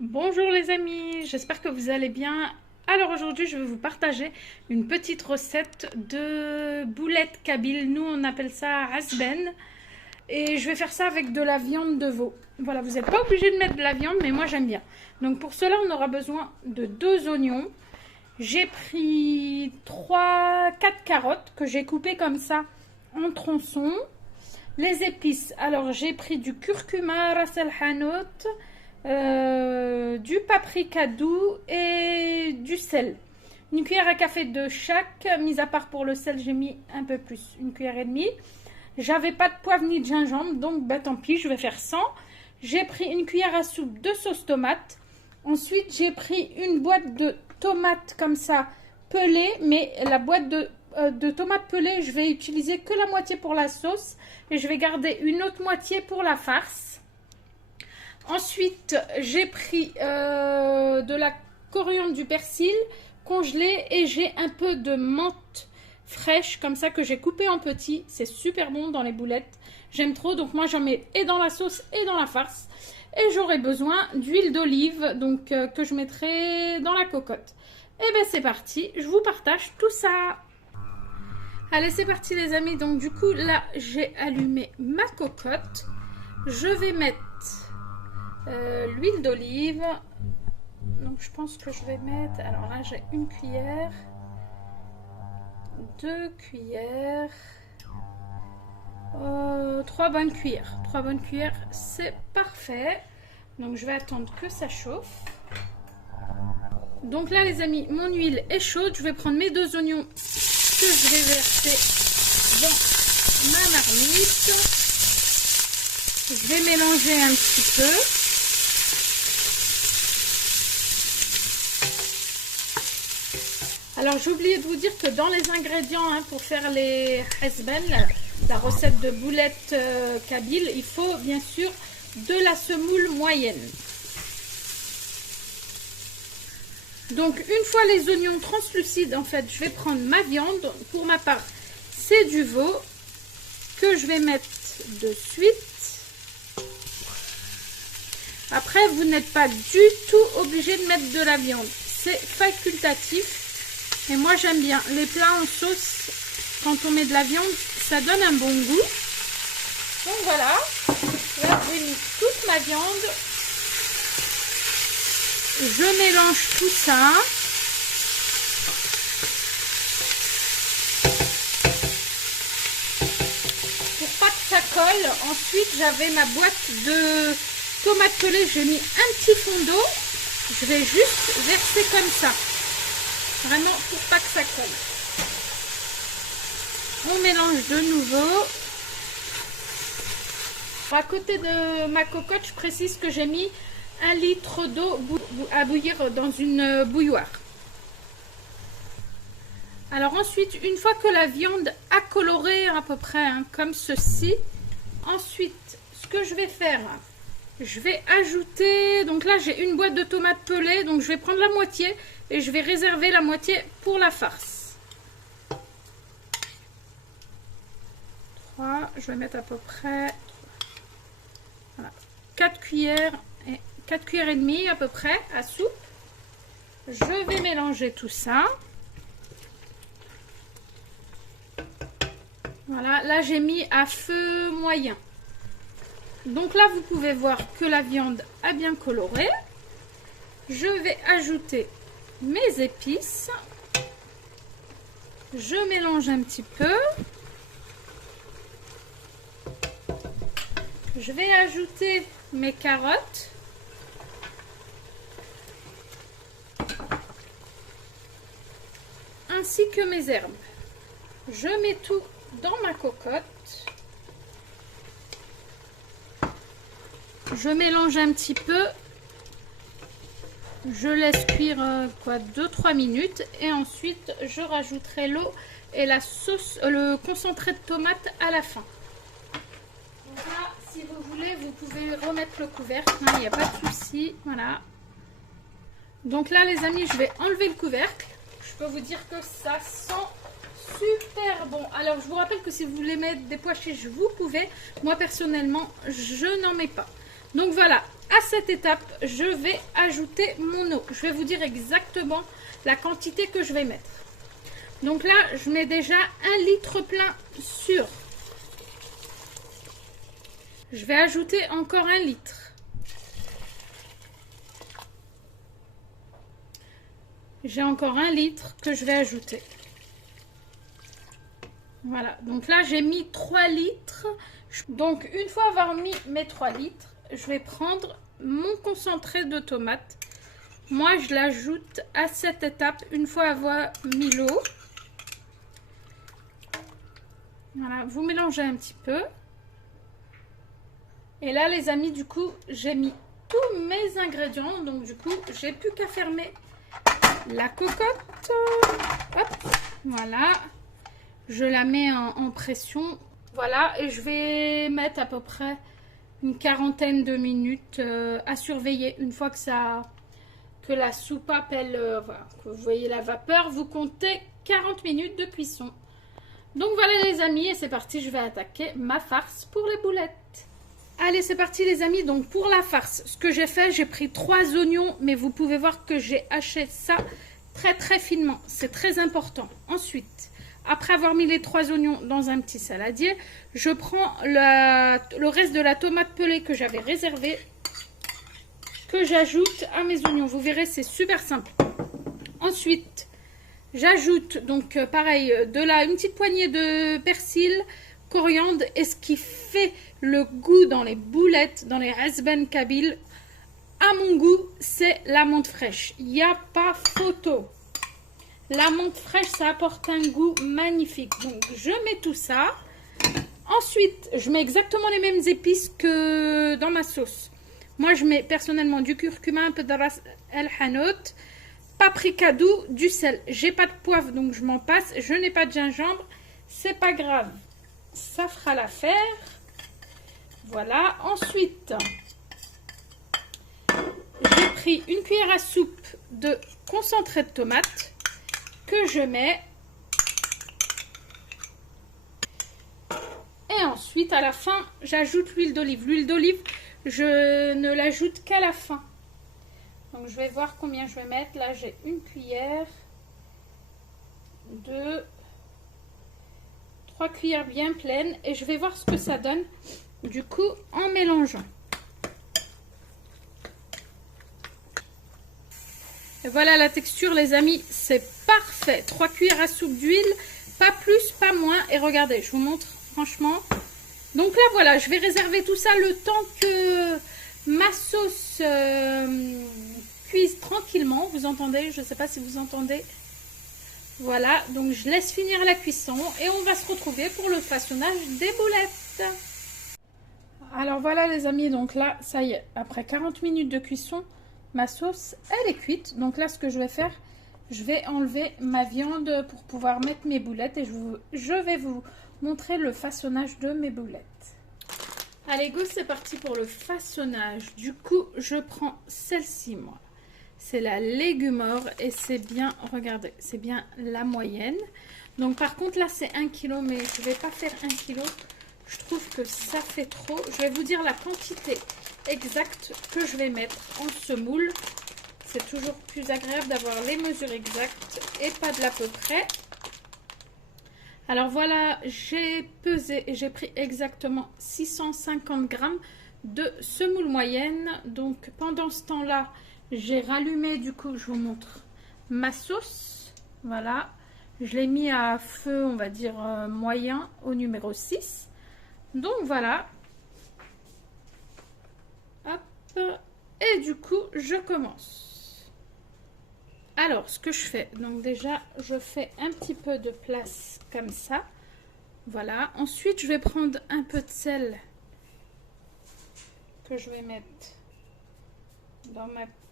Bonjour les amis, j'espère que vous allez bien. Alors aujourd'hui je vais vous partager une petite recette de boulettes kabyles. Nous on appelle ça asben. Et je vais faire ça avec de la viande de veau. Voilà, vous n'êtes pas obligé de mettre de la viande, mais moi j'aime bien. Donc pour cela on aura besoin de 2 oignons. J'ai pris 4 carottes que j'ai coupées comme ça en tronçons. Les épices, alors j'ai pris du curcuma, ras el hanout, du paprika doux et du sel. Une cuillère à café de chaque, mis à part pour le sel, j'ai mis un peu plus, une cuillère et demie. J'avais pas de poivre ni de gingembre, donc bah tant pis, je vais faire sans. J'ai pris une cuillère à soupe de sauce tomate. Ensuite, j'ai pris une boîte de tomates comme ça, pelées, mais la boîte de tomates pelées, je vais utiliser que la moitié pour la sauce et je vais garder une autre moitié pour la farce. Ensuite, j'ai pris de la coriandre, du persil congelé et j'ai un peu de menthe fraîche comme ça que j'ai coupé en petits. C'est super bon dans les boulettes. J'aime trop, donc moi j'en mets et dans la sauce et dans la farce. Et j'aurai besoin d'huile d'olive donc que je mettrai dans la cocotte. Et bien c'est parti, je vous partage tout ça. Allez c'est parti les amis, donc du coup là j'ai allumé ma cocotte. Je vais mettre l'huile d'olive. Donc je pense que je vais mettre, alors là j'ai une cuillère, 2 cuillères, 3 bonnes cuillères. 3 bonnes cuillères, c'est parfait. Donc je vais attendre que ça chauffe. Donc là les amis, mon huile est chaude. Je vais prendre mes 2 oignons que je vais verser dans ma marmite. Je vais mélanger un petit peu. Alors j'ai oublié de vous dire que dans les ingrédients pour faire les asben, la recette de boulettes kabyles, il faut bien sûr de la semoule moyenne. Donc une fois les oignons translucides, en fait, je vais prendre ma viande. Pour ma part, c'est du veau que je vais mettre de suite. Après, vous n'êtes pas du tout obligé de mettre de la viande. C'est facultatif. Et moi, j'aime bien les plats en sauce. Quand on met de la viande, ça donne un bon goût. Donc voilà. Là, j'ai mis toute ma viande. Je mélange tout ça. Pour pas que ça colle, ensuite j'avais ma boîte de tomates pelées. J'ai mis un petit fond d'eau. Je vais juste verser comme ça. Vraiment pour pas que ça colle. On mélange de nouveau. À côté de ma cocotte, je précise que j'ai mis 1 litre d'eau à bouillir dans une bouilloire. Alors ensuite, une fois que la viande a coloré à peu près comme ceci, ensuite ce que je vais faire, je vais ajouter, donc là j'ai une boîte de tomates pelées, donc je vais prendre la moitié et je vais réserver la moitié pour la farce. 3, je vais mettre à peu près voilà, 4 cuillères et 4 cuillères et demie à peu près à soupe. Je vais mélanger tout ça. Voilà, là j'ai mis à feu moyen. Donc là vous pouvez voir que la viande a bien coloré. Je vais ajouter mes épices. Je mélange un petit peu. Je vais ajouter mes carottes. Ainsi que mes herbes. Je mets tout dans ma cocotte. Je mélange un petit peu. Je laisse cuire 2-3 minutes et ensuite je rajouterai l'eau et la sauce, le concentré de tomate à la fin. Donc là, si vous voulez, vous pouvez remettre le couvercle, il n'y a pas de souci. Voilà. Donc là, les amis, je vais enlever le couvercle. Je peux vous dire que ça sent super bon. Alors, je vous rappelle que si vous voulez mettre des pois chiches, vous pouvez. Moi, personnellement, je n'en mets pas. Donc voilà, à cette étape, je vais ajouter mon eau. Je vais vous dire exactement la quantité que je vais mettre. Donc là, je mets déjà 1 litre plein sur. Je vais ajouter encore 1 litre. J'ai encore 1 litre que je vais ajouter. Voilà, donc là j'ai mis 3 litres. Donc une fois avoir mis mes 3 litres, je vais prendre mon concentré de tomate. Moi je l'ajoute à cette étape une fois avoir mis l'eau. Voilà, vous mélangez un petit peu. Et là les amis, du coup j'ai mis tous mes ingrédients. Donc du coup j'ai plus qu'à fermer la cocotte. Hop, voilà. Je la mets en pression. Voilà, et je vais mettre à peu près une quarantaine de minutes à surveiller. Une fois que la soupape, voilà, que vous voyez la vapeur, vous comptez 40 minutes de cuisson. Donc voilà les amis, et c'est parti, je vais attaquer ma farce pour les boulettes. Allez, c'est parti les amis. Donc pour la farce, ce que j'ai fait, j'ai pris 3 oignons, mais vous pouvez voir que j'ai haché ça très finement. C'est très important. Ensuite, après avoir mis les 3 oignons dans un petit saladier, je prends le reste de la tomate pelée que j'avais réservée, que j'ajoute à mes oignons. Vous verrez, c'est super simple. Ensuite, j'ajoute donc pareil une petite poignée de persil, coriandre, et ce qui fait le goût dans les boulettes, dans les Azben kabyles, à mon goût, c'est la menthe fraîche. Il n'y a pas photo. La menthe fraîche, ça apporte un goût magnifique. Donc, je mets tout ça. Ensuite, je mets exactement les mêmes épices que dans ma sauce. Moi, je mets personnellement du curcuma, un peu de ras el hanout, paprika doux, du sel. J'ai pas de poivre, donc je m'en passe. Je n'ai pas de gingembre. C'est pas grave. Ça fera l'affaire. Voilà. Ensuite, j'ai pris une cuillère à soupe de concentré de tomate que je mets. Et ensuite, à la fin, j'ajoute l'huile d'olive. L'huile d'olive, je ne l'ajoute qu'à la fin. Donc, je vais voir combien je vais mettre. Là, j'ai une cuillère, 2, 3 cuillères bien pleines. Et je vais voir ce que ça donne, du coup, en mélangeant. Et voilà la texture les amis, c'est parfait. 3 cuillères à soupe d'huile, pas plus, pas moins. Et regardez, je vous montre franchement. Donc là voilà, je vais réserver tout ça le temps que ma sauce cuise tranquillement. Vous entendez? Je ne sais pas si vous entendez. Voilà, donc je laisse finir la cuisson et on va se retrouver pour le façonnage des boulettes. Alors voilà les amis, donc là, ça y est, après 40 minutes de cuisson, ma sauce, elle est cuite. Donc là, ce que je vais faire, je vais enlever ma viande pour pouvoir mettre mes boulettes. Et je vais vous montrer le façonnage de mes boulettes. Allez, go, c'est parti pour le façonnage. Du coup, je prends celle-ci, moi. C'est la légumore et c'est bien, regardez, c'est bien la moyenne. Donc par contre, là, c'est 1 kg, mais je ne vais pas faire 1 kg. Je trouve que ça fait trop. Je vais vous dire la quantité exacte que je vais mettre en semoule. C'est toujours plus agréable d'avoir les mesures exactes et pas de l'à peu près. Alors voilà, j'ai pesé et j'ai pris exactement 650 grammes de semoule moyenne. Donc pendant ce temps-là, j'ai rallumé, du coup je vous montre ma sauce. Voilà, je l'ai mis à feu, on va dire moyen, au numéro 6. Donc voilà. Hop. Et du coup, je commence. Alors, ce que je fais, donc déjà, je fais un petit peu de place comme ça. Voilà. Ensuite, je vais prendre un peu de sel que je vais mettre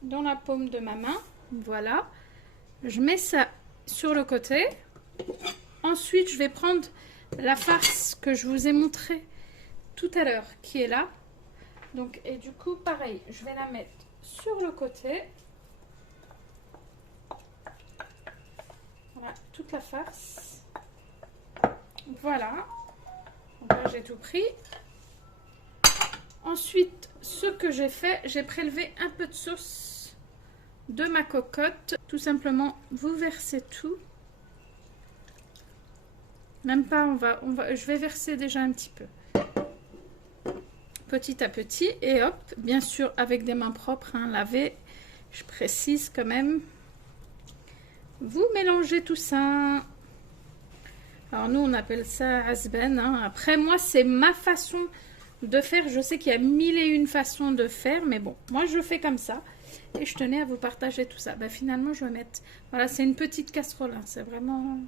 dans la paume de ma main. Voilà. Je mets ça sur le côté. Ensuite, je vais prendre la farce que je vous ai montré tout à l'heure, qui est là. Donc, et du coup, pareil, je vais la mettre sur le côté. Voilà, toute la farce. Voilà. Donc là, j'ai tout pris. Ensuite, ce que j'ai fait, j'ai prélevé un peu de sauce de ma cocotte. Tout simplement, vous versez tout. Même pas, je vais verser déjà un petit peu. Petit à petit. Et hop, bien sûr, avec des mains propres, hein, lavées. Je précise quand même. Vous mélangez tout ça. Alors nous, on appelle ça asben. Hein. Après, moi, c'est ma façon de faire. Je sais qu'il y a mille et une façons de faire. Mais bon, moi, je fais comme ça. Et je tenais à vous partager tout ça. Ben, finalement, je vais mettre... Voilà, c'est une petite casserole. Hein. C'est vraiment...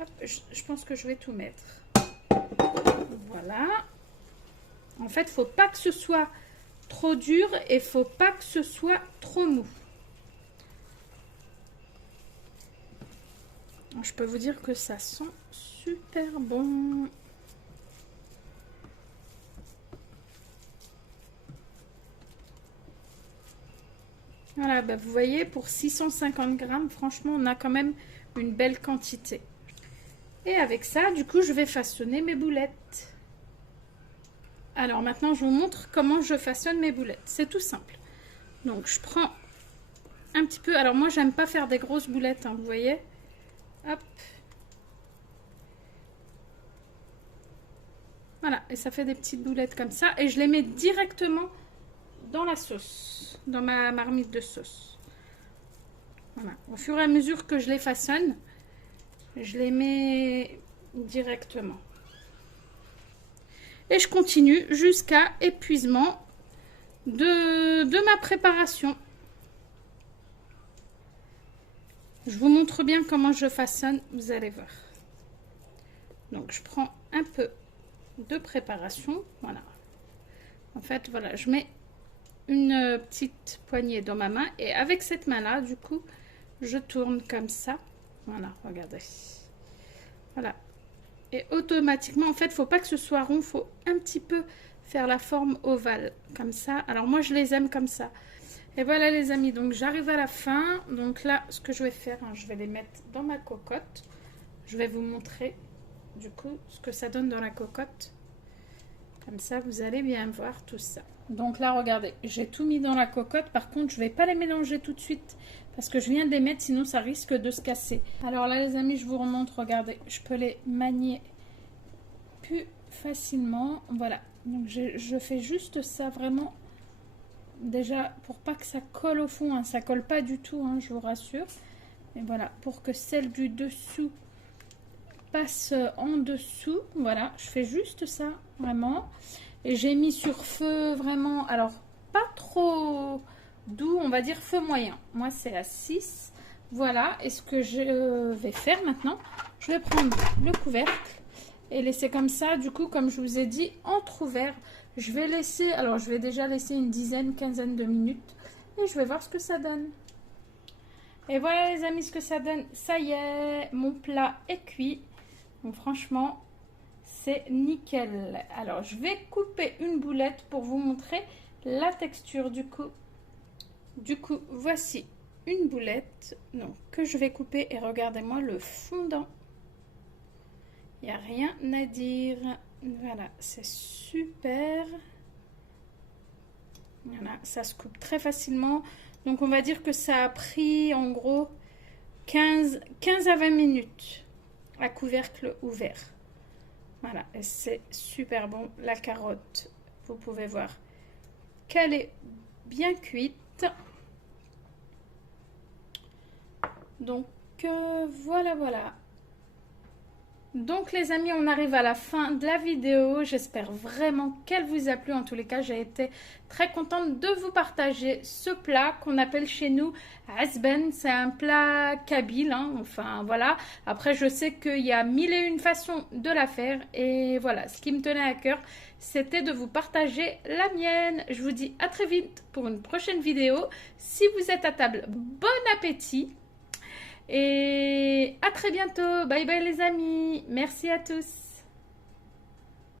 Hop, je pense que je vais tout mettre. Voilà. En fait, il ne faut pas que ce soit trop dur et il ne faut pas que ce soit trop mou. Je peux vous dire que ça sent super bon. Voilà, bah vous voyez, pour 650 grammes, franchement, on a quand même une belle quantité. Et avec ça, du coup, je vais façonner mes boulettes. Alors maintenant, je vous montre comment je façonne mes boulettes. C'est tout simple. Donc, je prends un petit peu... Alors moi, j'aime pas faire des grosses boulettes, hein, vous voyez. Hop. Voilà, et ça fait des petites boulettes comme ça. Et je les mets directement dans la sauce, dans ma marmite de sauce. Voilà. Au fur et à mesure que je les façonne, je les mets directement. Et je continue jusqu'à épuisement de ma préparation. Je vous montre bien comment je façonne, vous allez voir. Donc je prends un peu de préparation, voilà. En fait, voilà, je mets une petite poignée dans ma main et avec cette main-là, du coup, je tourne comme ça. Voilà, regardez. Voilà. Et automatiquement, en fait, il ne faut pas que ce soit rond, il faut un petit peu faire la forme ovale, comme ça. Alors moi, je les aime comme ça. Et voilà les amis, donc j'arrive à la fin. Donc là, ce que je vais faire, hein, je vais les mettre dans ma cocotte. Je vais vous montrer, du coup, ce que ça donne dans la cocotte. Comme ça, vous allez bien voir tout ça. Donc là, regardez, j'ai tout mis dans la cocotte. Par contre, je ne vais pas les mélanger tout de suite parce que je viens de les mettre, sinon ça risque de se casser. Alors là, les amis, je vous remontre, regardez, je peux les manier plus facilement. Voilà, donc je fais juste ça vraiment, déjà, pour pas que ça colle au fond, hein. Ça colle pas du tout, hein, je vous rassure. Et voilà, pour que celle du dessous passe en dessous, voilà, je fais juste ça, vraiment. Et j'ai mis sur feu vraiment, alors pas trop doux, on va dire feu moyen. Moi c'est à 6. Voilà, et ce que je vais faire maintenant, je vais prendre le couvercle et laisser comme ça, du coup, comme je vous ai dit, entrouvert. Je vais laisser, alors je vais déjà laisser une dizaine, quinzaine de minutes et je vais voir ce que ça donne. Et voilà les amis, ce que ça donne. Ça y est, mon plat est cuit. Donc franchement, c'est nickel. Alors, je vais couper une boulette pour vous montrer la texture du coup. Du coup, voici une boulette donc, que je vais couper. Et regardez-moi le fondant. Il n'y a rien à dire. Voilà, c'est super. Voilà, ça se coupe très facilement. Donc, on va dire que ça a pris en gros 15 à 20 minutes à couvercle ouvert. Voilà, et c'est super bon. La carotte, vous pouvez voir qu'elle est bien cuite. Donc, voilà, voilà. Donc les amis, on arrive à la fin de la vidéo. J'espère vraiment qu'elle vous a plu. En tous les cas, j'ai été très contente de vous partager ce plat qu'on appelle chez nous asben. C'est un plat kabyle, hein. Enfin voilà. Après, je sais qu'il y a mille et une façons de la faire. Et voilà, ce qui me tenait à cœur, c'était de vous partager la mienne. Je vous dis à très vite pour une prochaine vidéo. Si vous êtes à table, bon appétit! Et à très bientôt. Bye bye les amis. Merci à tous.